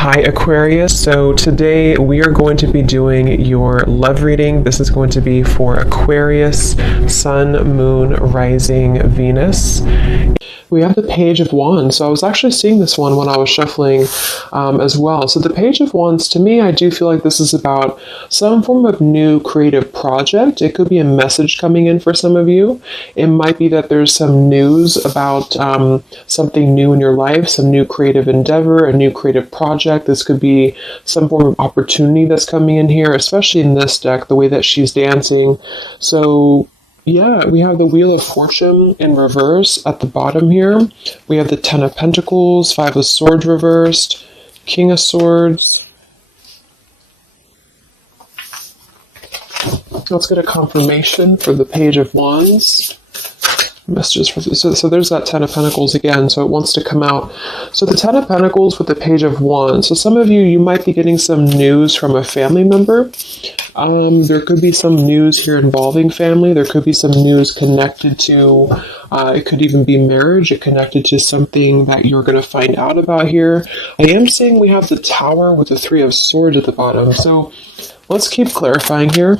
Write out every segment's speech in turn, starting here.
Hi Aquarius, so today we are going to be doing your love reading. This is going to be for Aquarius, Sun, Moon, Rising, Venus. We have the Page of Wands, so I was actually seeing this one when I was shuffling as well. So the Page of Wands, to me, I do feel like this is about some form of new creative project. It could be a message coming in for some of you. It might be that there's some news about something new in your life, some new creative endeavor, a new creative project. This could be some form of opportunity that's coming in here, especially in this deck, the way that she's dancing. So yeah, we have the Wheel of Fortune in reverse at the bottom here. We have the Ten of Pentacles, Five of Swords reversed, King of Swords. Let's get a confirmation for the Page of Wands. Messages for so there's that Ten of Pentacles again, so it wants to come out. So the Ten of Pentacles with the Page of Wands. So some of you might be getting some news from a family member. There could be some news here involving family. There could be some news connected to, it could even be marriage. It connected to something that you're going to find out about here. I am saying we have the Tower with the Three of Swords at the bottom. So let's keep clarifying here.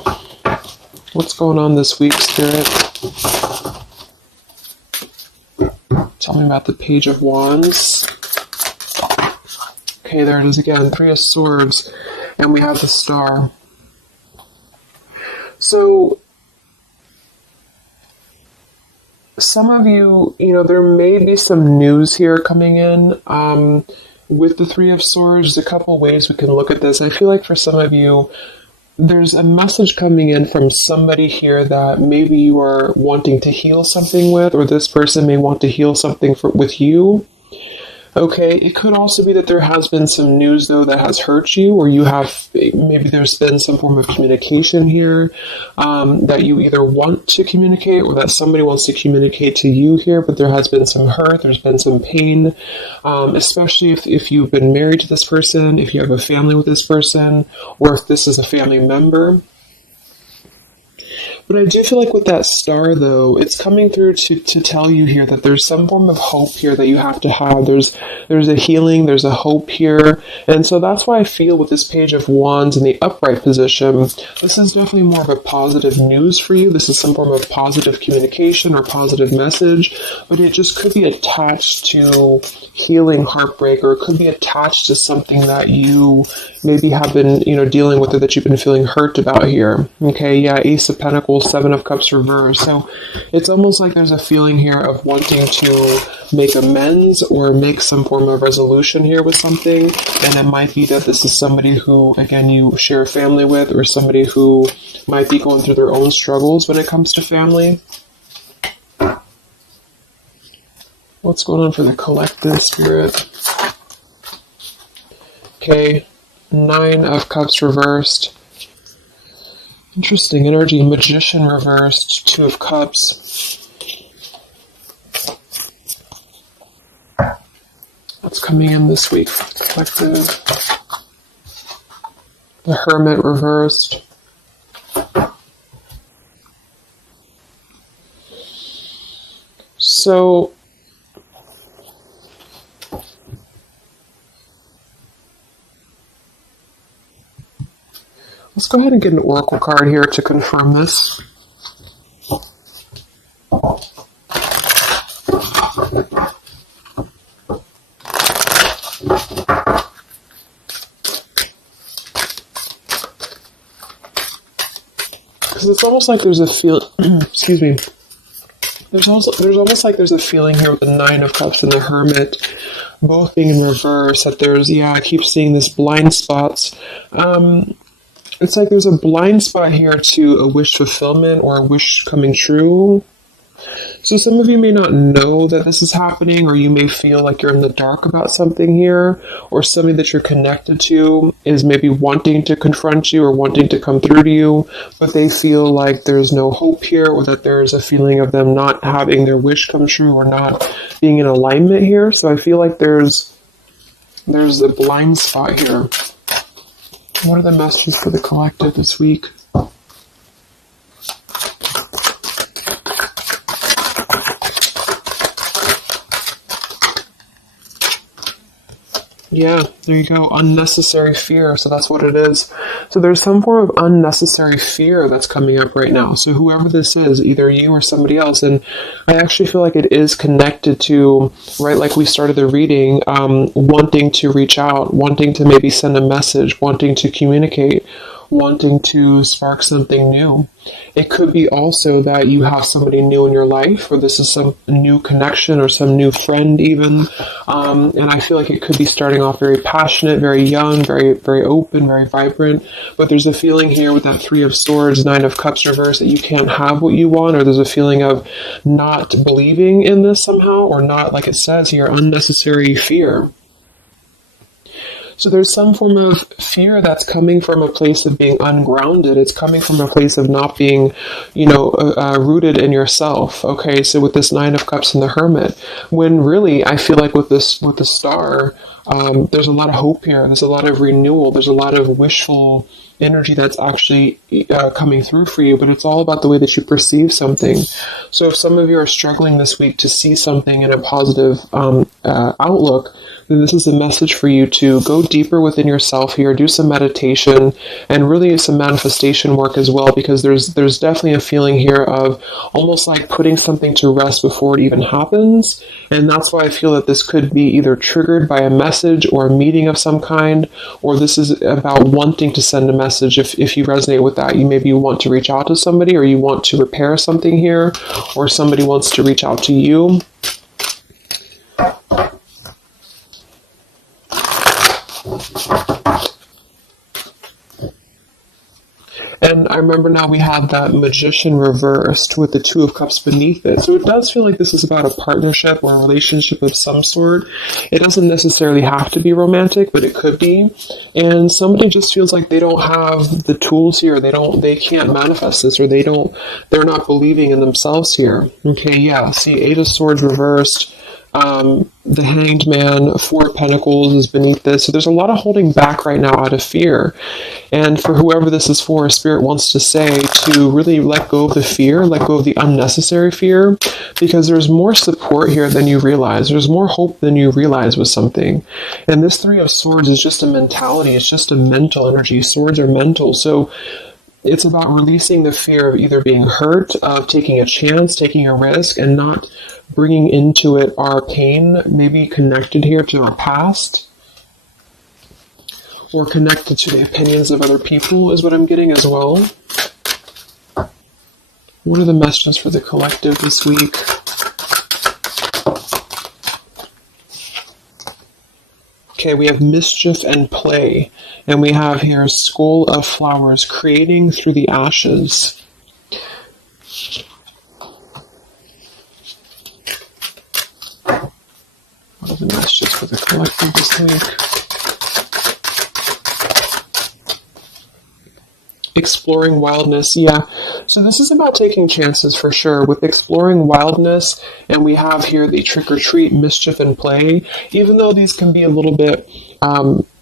What's going on this week, Spirit? Tell me about the Page of Wands. Okay, there it is again. Three of Swords. And we have the Star. So, some of you, there may be some news here coming in with the Three of Swords. There's a couple ways we can look at this. I feel like for some of you, there's a message coming in from somebody here that maybe you are wanting to heal something with, or this person may want to heal something with you. Okay, it could also be that there has been some news, though, that has hurt you, or maybe there's been some form of communication here that you either want to communicate or that somebody wants to communicate to you here, but there has been some hurt, there's been some pain, especially if you've been married to this person, if you have a family with this person, or if this is a family member. But I do feel like with that Star, though, it's coming through to tell you here that there's some form of hope here that you have to have. There's a healing, there's a hope here. And so that's why I feel with this Page of Wands in the upright position, this is definitely more of a positive news for you. This is some form of positive communication or positive message, but it just could be attached to healing heartbreak, or it could be attached to something that you maybe have been, dealing with, or that you've been feeling hurt about here. Okay, yeah, Ace of Pentacles, Seven of Cups reversed. So it's almost like there's a feeling here of wanting to make amends or make some form of resolution here with something. And it might be that this is somebody who, again, you share a family with, or somebody who might be going through their own struggles when it comes to family. What's going on for the collective, Spirit? Okay, Nine of Cups reversed. Interesting energy. Magician reversed. Two of Cups. What's coming in this week for the collective? The Hermit reversed. So let's go ahead and get an oracle card here to confirm this. Because it's almost like there's a excuse me. There's almost like there's a feeling here with the Nine of Cups and the Hermit both being in reverse, that I keep seeing this blind spots. It's like there's a blind spot here to a wish fulfillment or a wish coming true. So some of you may not know that this is happening, or you may feel like you're in the dark about something here, or somebody that you're connected to is maybe wanting to confront you or wanting to come through to you, but they feel like there's no hope here, or that there's a feeling of them not having their wish come true or not being in alignment here. So I feel like there's a blind spot here. What are the messages for the collective this week? Yeah, there you go. Unnecessary fear. So that's what it is. So there's some form of unnecessary fear that's coming up right now. So whoever this is, either you or somebody else, and I actually feel like it is connected to, right, like we started the reading, wanting to reach out, wanting to maybe send a message, wanting to communicate, wanting to spark something new. It could be also that you have somebody new in your life, or this is some new connection or some new friend even. And I feel like it could be starting off very passionate, very young, very, very open, very vibrant. But there's a feeling here with that Three of Swords, Nine of Cups reverse, that you can't have what you want, or there's a feeling of not believing in this somehow, or not, like it says here, unnecessary fear. So there's some form of fear that's coming from a place of being ungrounded. It's coming from a place of not being, rooted in yourself. Okay, so with this Nine of Cups and the Hermit, when really I feel like with the Star, there's a lot of hope here. There's a lot of renewal. There's a lot of wishful energy that's actually coming through for you, but it's all about the way that you perceive something. So if some of you are struggling this week to see something in a positive outlook, then this is a message for you to go deeper within yourself here, do some meditation, and really some manifestation work as well, because there's definitely a feeling here of almost like putting something to rest before it even happens. And that's why I feel that this could be either triggered by a message or a meeting of some kind, or this is about wanting to send a message. If you resonate with that, maybe you want to reach out to somebody, or you want to repair something here, or somebody wants to reach out to you. And I remember now we have that Magician reversed with the Two of Cups beneath it. So it does feel like this is about a partnership or a relationship of some sort. It doesn't necessarily have to be romantic, but it could be. And somebody just feels like they don't have the tools here. They can't manifest this, or they're not believing in themselves here. Okay, yeah. See, Eight of Swords reversed. The Hanged Man, Four of Pentacles is beneath this. So there's a lot of holding back right now out of fear. And for whoever this is for, Spirit wants to say to really let go of the fear, let go of the unnecessary fear, because there's more support here than you realize. There's more hope than you realize with something. And this Three of Swords is just a mentality. It's just a mental energy. Swords are mental. So it's about releasing the fear of either being hurt, of taking a chance, taking a risk, and not bringing into it our pain, maybe connected here to our past, or connected to the opinions of other people is what I'm getting as well. What are the messages for the collective this week? Okay, we have mischief and play, and we have here Skull of Flowers, creating through the ashes. What are the messages for the collective this week? Exploring wildness, yeah. So this is about taking chances for sure with exploring wildness, and we have here the trick or treat, mischief and play. Even though these can be a little bit,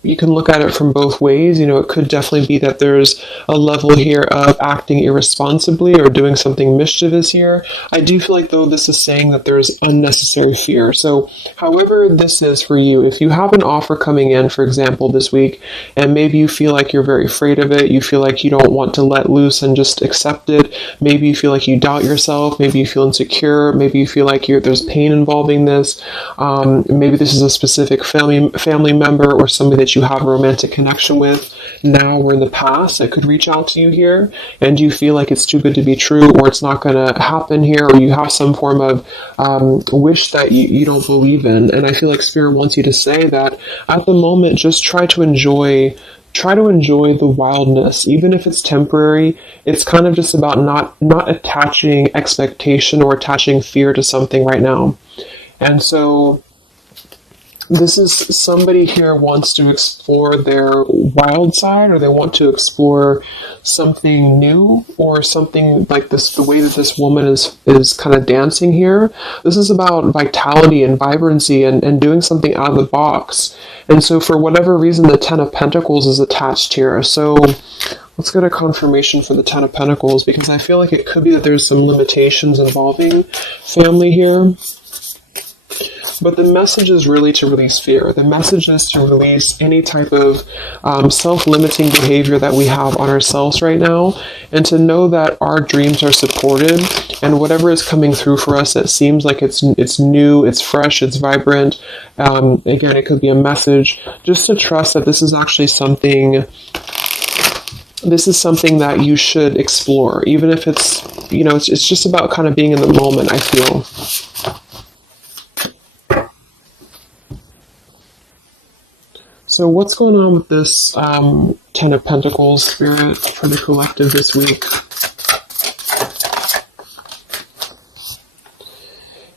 you can look at it from both ways. It could definitely be that there's a level here of acting irresponsibly or doing something mischievous here. I do feel like, though, this is saying that there's unnecessary fear. So however this is for you, if you have an offer coming in, for example, this week, and maybe you feel like you're very afraid of it, you feel like you don't want to let loose and just accept it, maybe you feel like you doubt yourself, maybe you feel insecure, maybe you feel like there's pain involving this, maybe this is a specific family member or somebody that you have a romantic connection with now or in the past that could reach out to you here, and you feel like it's too good to be true, or it's not going to happen here, or you have some form of wish that you don't believe in. And I feel like Spirit wants you to say that at the moment, just try to enjoy the wildness, even if it's temporary. It's kind of just about not attaching expectation or attaching fear to something right now. And so this is somebody here wants to explore their wild side, or they want to explore something new, or something like this, the way that this woman is kind of dancing here. This is about vitality and vibrancy and doing something out of the box. And so for whatever reason, the Ten of Pentacles is attached here. So let's get a confirmation for the Ten of Pentacles, because I feel like it could be that there's some limitations involving family here. But the message is really to release fear. The message is to release any type of self-limiting behavior that we have on ourselves right now, and to know that our dreams are supported, and whatever is coming through for us that seems like it's new, it's fresh, it's vibrant. Again, it could be a message. Just to trust that this is actually something. This is something that you should explore, even if it's, it's just about kind of being in the moment, I feel. So what's going on with this Ten of Pentacles spirit for the collective this week?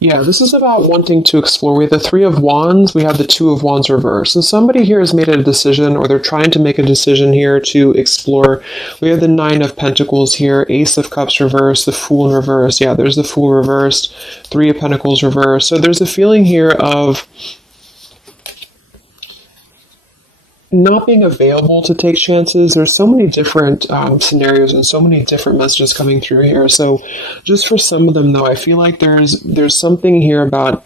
Yeah, this is about wanting to explore. We have the Three of Wands, we have the Two of Wands reverse. So somebody here has made a decision, or they're trying to make a decision here to explore. We have the Nine of Pentacles here, Ace of Cups reverse, the Fool in reverse. Yeah, there's the Fool reversed, Three of Pentacles reverse. So there's a feeling here of not being available to take chances. There's so many different scenarios and so many different messages coming through here. So just for some of them, though, I feel like there's something here about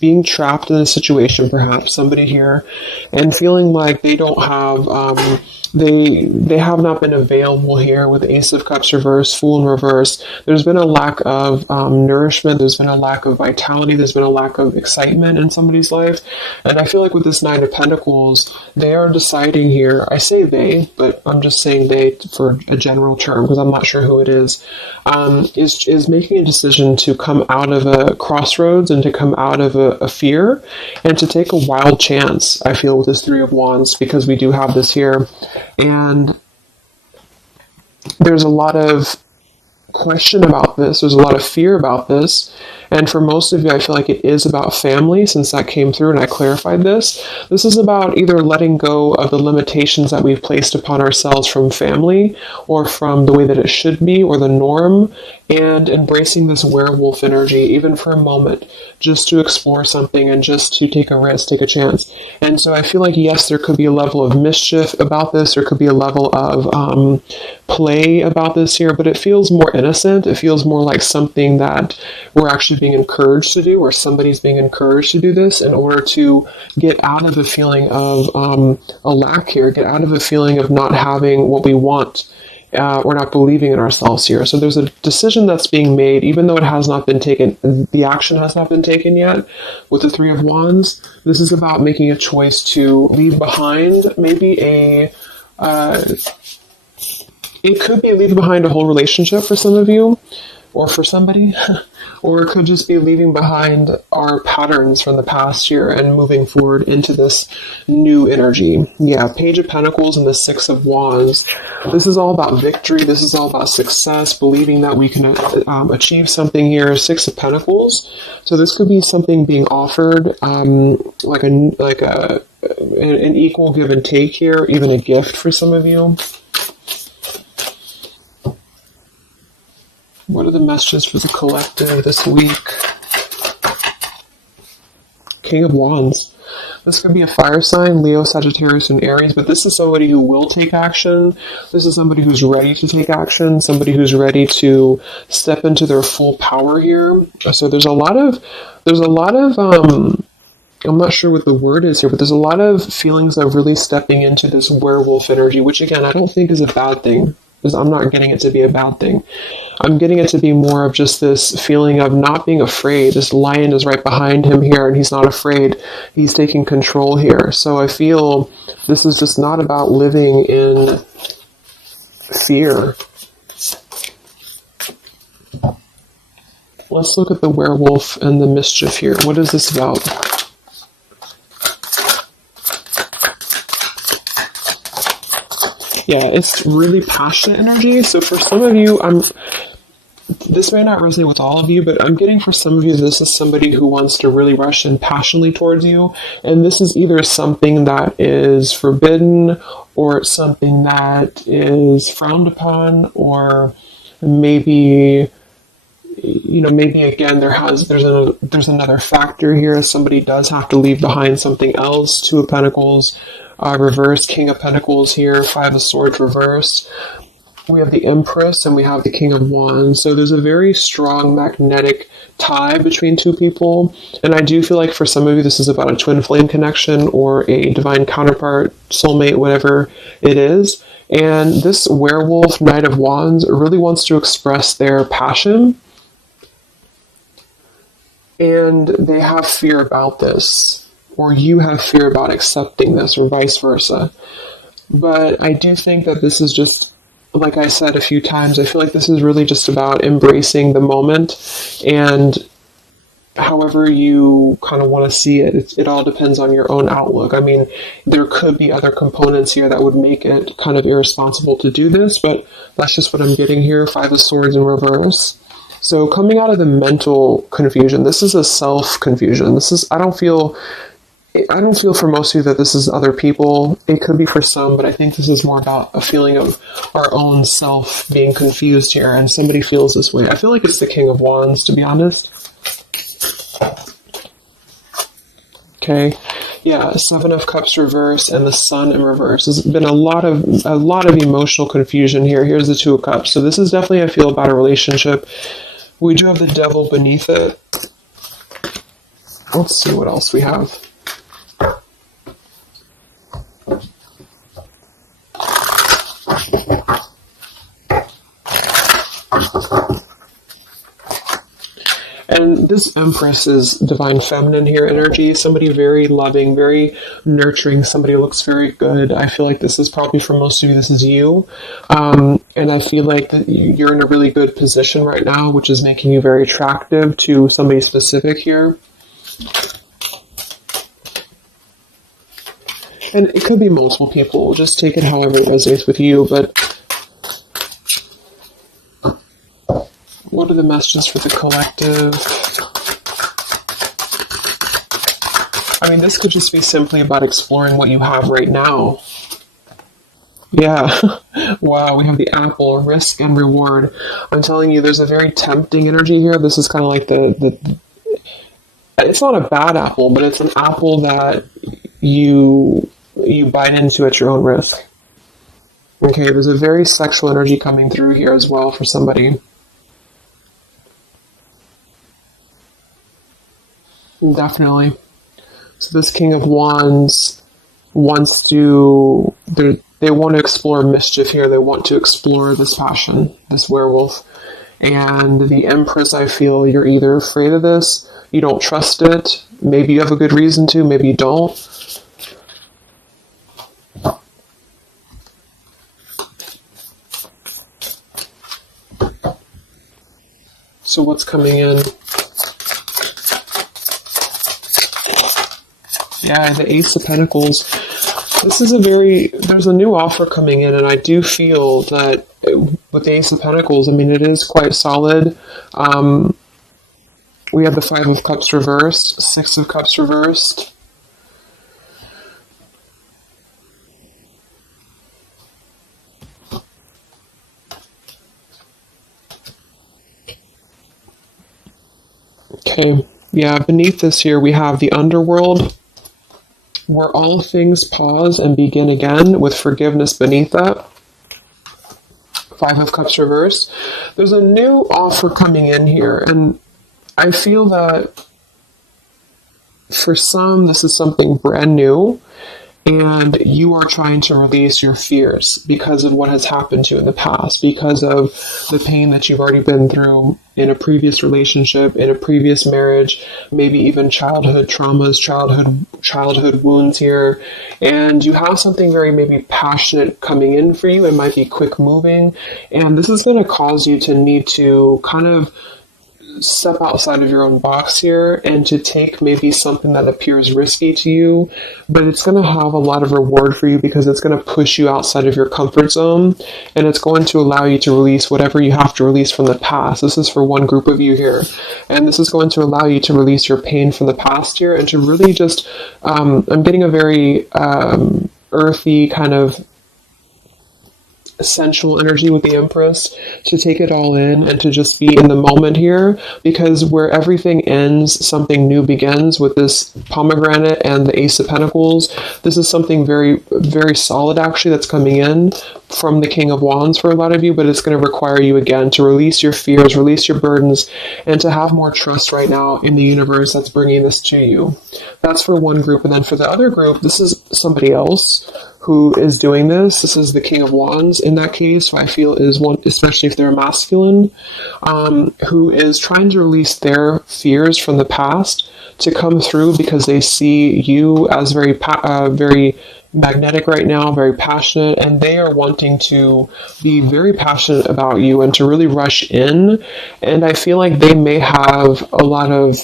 being trapped in a situation, perhaps somebody here, and feeling like they don't have they have not been available here with Ace of Cups reverse, Fool in reverse. There's been a lack of nourishment. There's been a lack of vitality. There's been a lack of excitement in somebody's life. And I feel like with this Nine of Pentacles, they are deciding here, I say they, but I'm just saying they for a general term because I'm not sure who it is making a decision to come out of a crossroads and to come out of a fear and to take a wild chance, I feel, with this Three of Wands, because we do have this here. And there's a lot of question about this. There's a lot of fear about this. And for most of you, I feel like it is about family, since that came through and I clarified this. This is about either letting go of the limitations that we've placed upon ourselves from family or from the way that it should be or the norm, and embracing this werewolf energy, even for a moment, just to explore something and just to take a risk, take a chance. And so I feel like, yes, there could be a level of mischief about this. There could be a level of play about this here, but it feels more innocent. It feels more like something that we're actually being encouraged to do, or somebody's being encouraged to do this in order to get out of a feeling of a lack here, get out of a feeling of not having what we want. Or not believing in ourselves here. So there's a decision that's being made, even though it has not been taken, the action has not been taken yet. With the Three of Wands, this is about making a choice to leave behind maybe it could be leaving behind a whole relationship for some of you, or for somebody, or it could just be leaving behind our patterns from the past year and moving forward into this new energy. Yeah, Page of Pentacles and the Six of Wands. This is all about victory. This is all about success, believing that we can achieve something here. Six of Pentacles. So this could be something being offered, like an equal give and take here, even a gift for some of you. What are the messages for the collective this week? King of Wands. This could be a fire sign, Leo, Sagittarius, and Aries, but this is somebody who will take action. This is somebody who's ready to take action, somebody who's ready to step into their full power here. So there's a lot of I'm not sure what the word is here, but there's a lot of feelings of really stepping into this werewolf energy, which again, I don't think is a bad thing. Because I'm not getting it to be a bad thing. I'm getting it to be more of just this feeling of not being afraid. This lion is right behind him here, and he's not afraid. He's taking control here. So I feel this is just not about living in fear. Let's look at the werewolf and the mischief here. What is this about? Yeah, it's really passionate energy. So for some of you, this may not resonate with all of you, but I'm getting for some of you, this is somebody who wants to really rush in passionately towards you. And this is either something that is forbidden, or it's something that is frowned upon, or maybe, maybe again, there's another factor here. Somebody does have to leave behind something else. Two of Pentacles. Reverse, King of Pentacles here, Five of Swords reversed. we have the Empress and we have the King of Wands. So there's a very strong magnetic tie between two people. And I do feel like for some of you, this is about a twin flame connection or a divine counterpart, soulmate, whatever it is. And this werewolf, Knight of Wands, really wants to express their passion. And they have fear about this, or you have fear about accepting this, or vice versa. But I do think that this is just, like I said a few times, I feel like this is really just about embracing the moment, and however you kind of want to see it, it all depends on your own outlook. I mean, there could be other components here that would make it kind of irresponsible to do this, but that's just what I'm getting here. Five of Swords in reverse. So coming out of the mental confusion, this is a self-confusion. I don't feel for most of you that this is other people. It could be for some, but I think this is more about a feeling of our own self being confused here, and somebody feels this way. I feel like it's the King of Wands, to be honest. Okay. Yeah, Seven of Cups reverse and the Sun in reverse. There's been a lot of emotional confusion here. Here's the Two of Cups. So this is definitely, I feel, about a relationship. We do have the Devil beneath it. Let's see what else we have. And this Empress is divine feminine here energy. Somebody very loving, very nurturing. Somebody who looks very good. I feel like this is probably for most of you, this is you. And I feel like that you're in a really good position right now, which is making you very attractive to somebody specific here. And it could be multiple people. Just take it however it resonates with you. But what are the messages for the collective? I mean, this could just be simply about exploring what you have right now. Yeah. Wow, we have the apple, risk and reward. I'm telling you, there's a very tempting energy here. This is kind of like the it's not a bad apple, but it's an apple that you bite into at your own risk. Okay, there's a very sexual energy coming through here as well for somebody. Definitely. So this King of Wands wants to, they want to explore mischief here. They want to explore this passion, this werewolf. And the Empress, I feel you're either afraid of this, you don't trust it, maybe you have a good reason to, maybe you don't. So what's coming in? Yeah, the Ace of Pentacles. This is there's a new offer coming in, and I do feel that with the Ace of Pentacles, I mean, it is quite solid. We have the Five of Cups reversed, Six of Cups reversed. Okay, yeah, beneath this here we have the Underworld, where all things pause and begin again, with forgiveness beneath that. Five of Cups reversed. There's a new offer coming in here, and I feel that for some, this is something brand new, and you are trying to release your fears because of what has happened to you in the past, because of the pain that you've already been through in a previous relationship, in a previous marriage, maybe even childhood traumas, childhood wounds here. And you have something very maybe passionate coming in for you. It might be quick moving. And this is going to cause you to need to kind of step outside of your own box here and to take maybe something that appears risky to you, but it's going to have a lot of reward for you because it's going to push you outside of your comfort zone, and it's going to allow you to release whatever you have to release from the past. This is for one group of you here, and this is going to allow you to release your pain from the past here and to really just I'm getting a very earthy kind of sensual energy with the Empress, to take it all in and to just be in the moment here, because where everything ends, something new begins with this pomegranate and the Ace of Pentacles. This is something very, very solid actually that's coming in from the King of Wands for a lot of you, but it's going to require you again to release your fears, release your burdens, and to have more trust right now in the universe that's bringing this to you. That's for one group. And then for the other group, this is somebody else who is doing this. This is the King of Wands in that case, who I feel is one, especially if they're masculine, who is trying to release their fears from the past to come through, because they see you as very magnetic right now, very passionate, and they are wanting to be very passionate about you and to really rush in. And I feel like they may have a lot of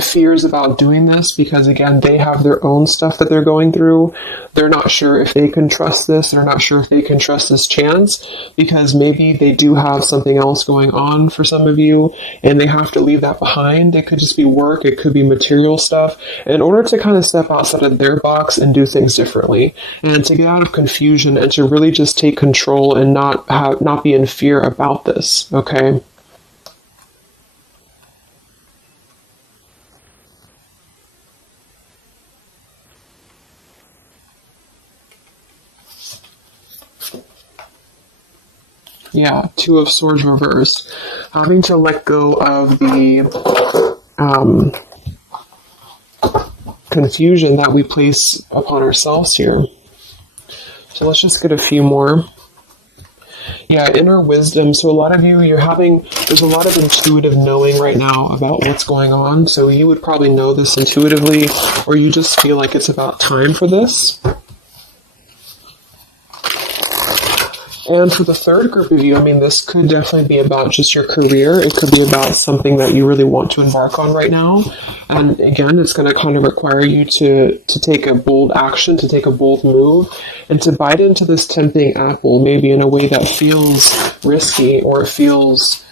fears about doing this, because again, they have their own stuff that they're going through. They're not sure if they can trust this. They're not sure if they can trust this chance, because maybe they do have something else going on for some of you, and they have to leave that behind. It could just be work. It could be material stuff, in order to kind of step outside of their box and do things differently, and to get out of confusion and to really just take control and not be in fear about this. Okay. Yeah, Two of Swords reversed. Having to let go of the confusion that we place upon ourselves here. So let's just get a few more. Yeah, inner wisdom. So a lot of you, there's a lot of intuitive knowing right now about what's going on. So you would probably know this intuitively, or you just feel like it's about time for this. And for the third group of you, I mean, this could definitely be about just your career. It could be about something that you really want to embark on right now. And again, it's going to kind of require you to take a bold action, to take a bold move, and to bite into this tempting apple, maybe in a way that feels risky, or feels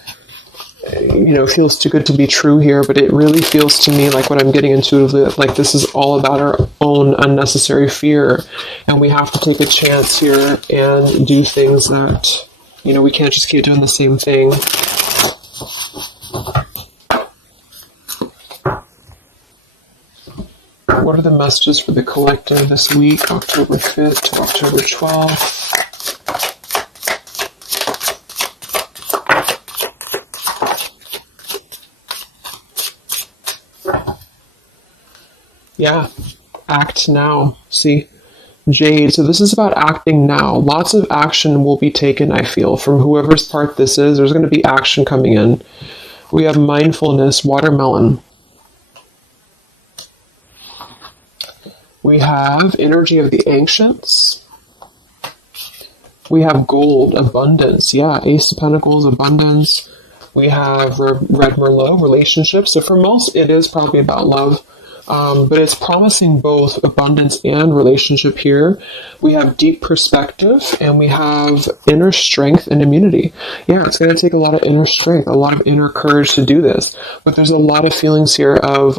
too good to be true here, but it really feels to me like what I'm getting intuitively, like this is all about our own unnecessary fear, and we have to take a chance here and do things that, we can't just keep doing the same thing. What are the messages for the collective this week, October 5th to October 12th? Yeah, act now. See, Jade. So this is about acting now. Lots of action will be taken, I feel, from whoever's part this is. There's going to be action coming in. We have mindfulness, watermelon. We have energy of the ancients. We have gold, abundance. Yeah, Ace of Pentacles, abundance. We have Red Merlot, relationships. So for most, it is probably about love. But it's promising both abundance and relationship here. We have deep perspective, and we have inner strength and immunity. Yeah, it's going to take a lot of inner strength, a lot of inner courage to do this. But there's a lot of feelings here of,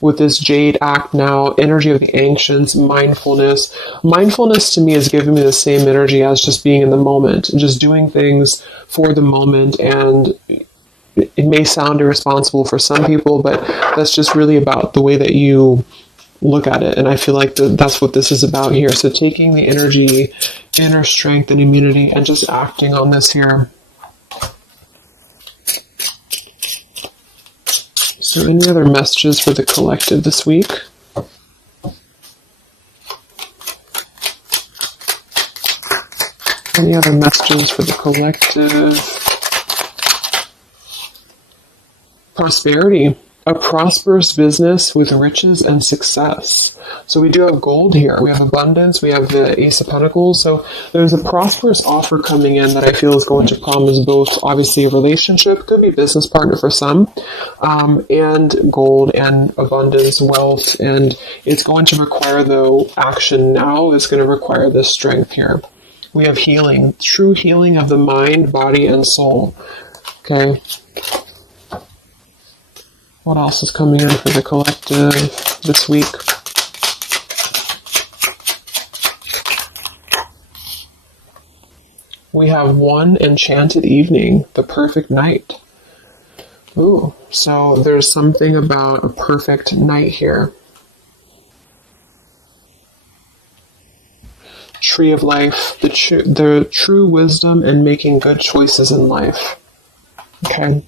with this Jade, act now, energy of the ancients, mindfulness. Mindfulness to me is giving me the same energy as just being in the moment, just doing things for the moment. And it may sound irresponsible for some people, but that's just really about the way that you look at it. And I feel like that's what this is about here. So taking the energy, inner strength and immunity, and just acting on this here. So any other messages for the collective this week? Any other messages for the collective? Prosperity, a prosperous business with riches and success. So we do have gold here. We have abundance. We have the Ace of Pentacles. So there's a prosperous offer coming in that I feel is going to promise both, obviously, a relationship, could be business partner for some, and gold and abundance, wealth. And it's going to require, though, action now. It's going to require this strength here. We have healing, true healing of the mind, body, and soul. Okay. What else is coming in for the collective this week? We have one enchanted evening, the perfect night. Ooh, so there's something about a perfect night here. Tree of life, the true wisdom and making good choices in life. Okay.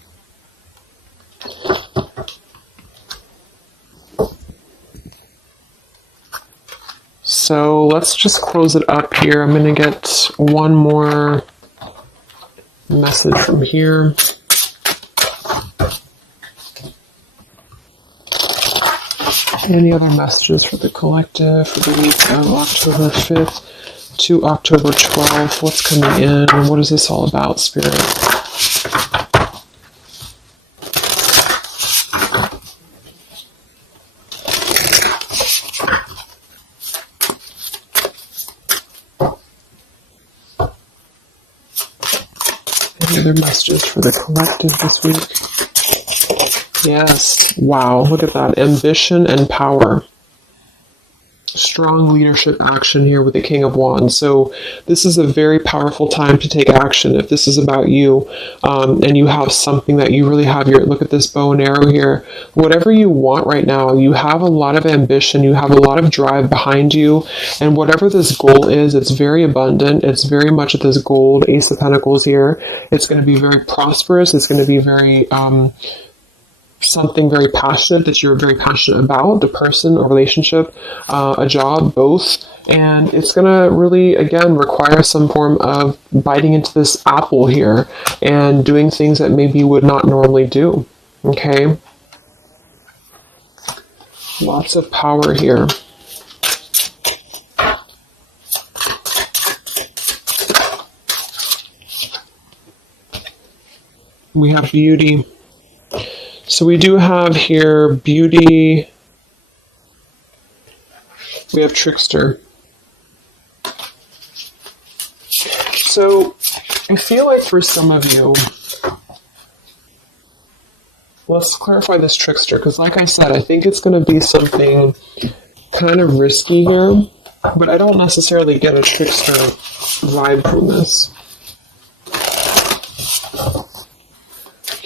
So let's just close it up here. I'm going to get one more message from here. Any other messages for the collective for the week of October 5th to October 12th? What's coming in? What is this all about, Spirit? Any other messages for the collective this week? Yes. Wow, look at that. Ambition and power. Strong leadership action here with the King of Wands. So this is a very powerful time to take action. If this is about you, and you have something that you really have your, look at this bow and arrow here, whatever you want right now, you have a lot of ambition, you have a lot of drive behind you, and whatever this goal is, it's very abundant. It's very much at this gold Ace of Pentacles here. It's going to be very prosperous. It's going to be very, something very passionate that you're very passionate about, the person, a relationship, a job, both. And it's going to really, again, require some form of biting into this apple here and doing things that maybe you would not normally do. Okay? Lots of power here. We have beauty. So we do have here beauty. We have trickster. So I feel like for some of you, let's clarify this trickster, because like I said, I think it's going to be something kind of risky here, but I don't necessarily get a trickster vibe from this.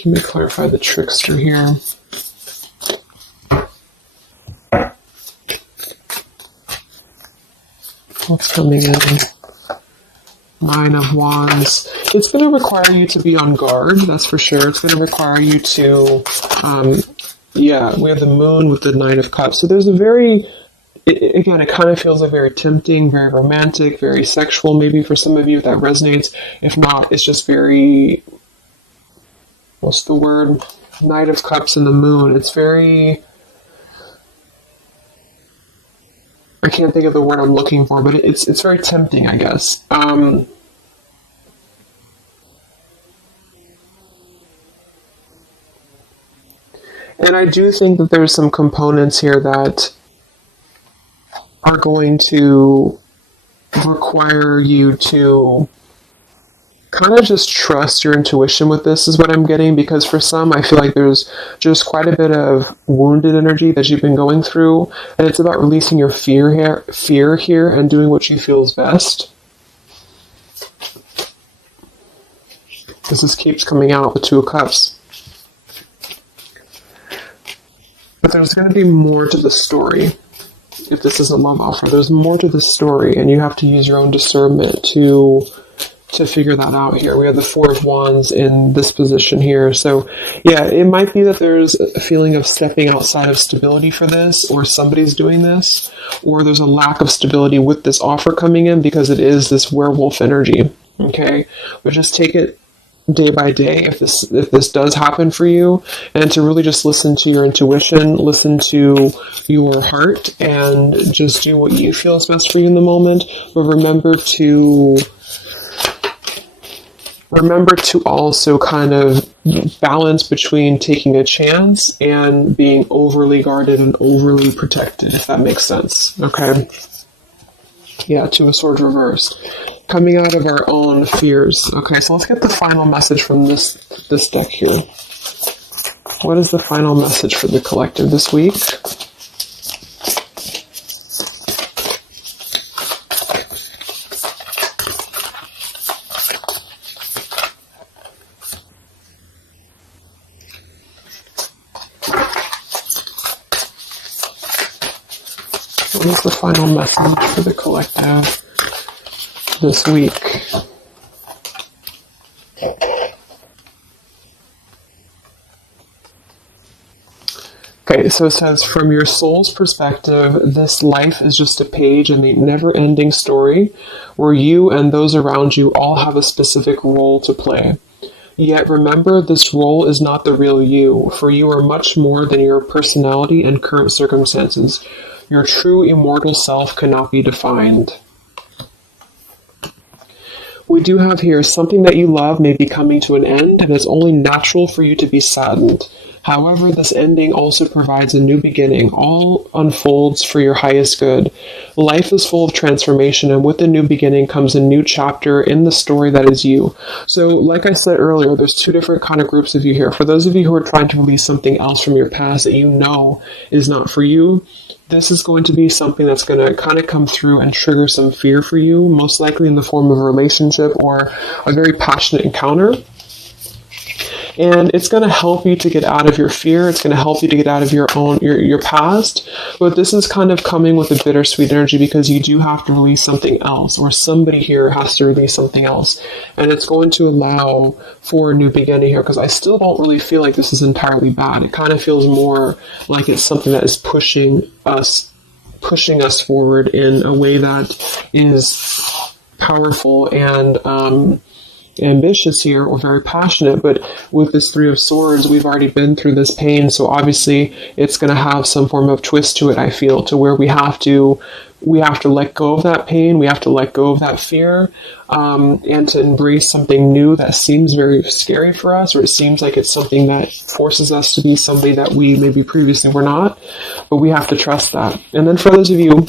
Let me clarify the trickster here. What's coming in? Nine of Wands. It's going to require you to be on guard, that's for sure. It's going to require you to, we have the Moon with the Nine of Cups. So there's a very, again, it kind of feels like very tempting, very romantic, very sexual. Maybe for some of you that resonates. If not, it's just very, what's the word? Knight of Cups and the Moon. It's very, I can't think of the word I'm looking for, but it's very tempting, I guess. And I do think that there's some components here that are going to require you to kind of just trust your intuition with this, is what I'm getting, because for some, I feel like there's just quite a bit of wounded energy that you've been going through, and it's about releasing your fear here and doing what you feel is best. This keeps coming out, the Two of Cups. But there's going to be more to the story. If this is a love offer, there's more to the story, and you have to use your own discernment to figure that out here. We have the Four of Wands in this position here. So, yeah, it might be that there's a feeling of stepping outside of stability for this, or somebody's doing this, or there's a lack of stability with this offer coming in because it is this werewolf energy. Okay? But just take it day by day if this does happen for you, and to really just listen to your intuition, listen to your heart, and just do what you feel is best for you in the moment. But remember to also kind of balance between taking a chance and being overly guarded and overly protected, if that makes sense. Okay? Yeah, Two of Swords reversed. Coming out of our own fears. Okay, so let's get the final message from this deck here. What is the final message for the collective this week? what is the final message for the collective this week? Okay, so it says, from your soul's perspective, this life is just a page in the never-ending story where you and those around you all have a specific role to play. Yet remember, this role is not the real you, for you are much more than your personality and current circumstances. Your true immortal self cannot be defined. We do have here, something that you love may be coming to an end, and it's only natural for you to be saddened. However, this ending also provides a new beginning. All unfolds for your highest good. Life is full of transformation, and with the new beginning comes a new chapter in the story that is you. So, like I said earlier, there's two different kind of groups of you here. For those of you who are trying to release something else from your past that you know is not for you, this is going to be something that's going to kind of come through and trigger some fear for you, most likely in the form of a relationship or a very passionate encounter. And it's going to help you to get out of your fear. It's going to help you to get out of your past. But this is kind of coming with a bittersweet energy because you do have to release something else, or somebody here has to release something else. And it's going to allow for a new beginning here, because I still don't really feel like this is entirely bad. It kind of feels more like it's something that is pushing us forward in a way that is powerful and ambitious here, or very passionate. But with this Three of Swords, we've already been through this pain, so obviously it's going to have some form of twist to it, I feel, to where we have to let go of that pain, we have to let go of that fear, and to embrace something new that seems very scary for us, or it seems like it's something that forces us to be somebody that we maybe previously were not, but we have to trust that. And then for those of you,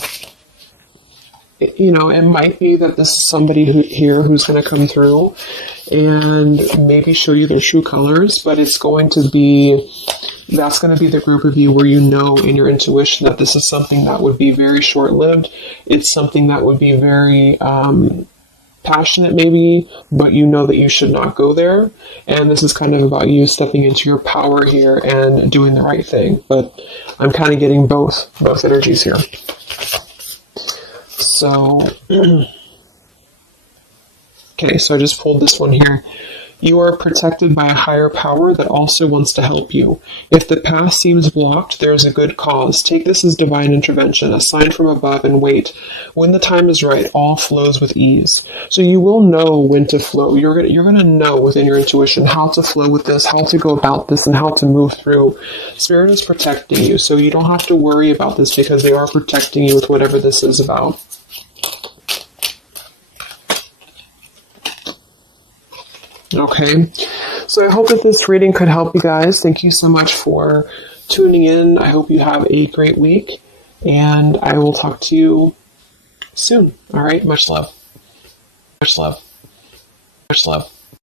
you know, it might be that this is somebody who's going to come through and maybe show you their true colors, but that's going to be the group of you where you know in your intuition that this is something that would be very short-lived. It's something that would be very passionate maybe, but you know that you should not go there. And this is kind of about you stepping into your power here and doing the right thing. But I'm kind of getting both energies here. So, okay, so I just pulled this one here. You are protected by a higher power that also wants to help you. If the path seems blocked, there is a good cause. Take this as divine intervention, a sign from above, and wait. When the time is right, all flows with ease. So you will know when to flow. You're going to know within your intuition how to flow with this, how to go about this, and how to move through. Spirit is protecting you, so you don't have to worry about this because they are protecting you with whatever this is about. Okay, so I hope that this reading could help you guys. Thank you so much for tuning in. I hope you have a great week, and I will talk to you soon. All right, much love. Much love. Much love.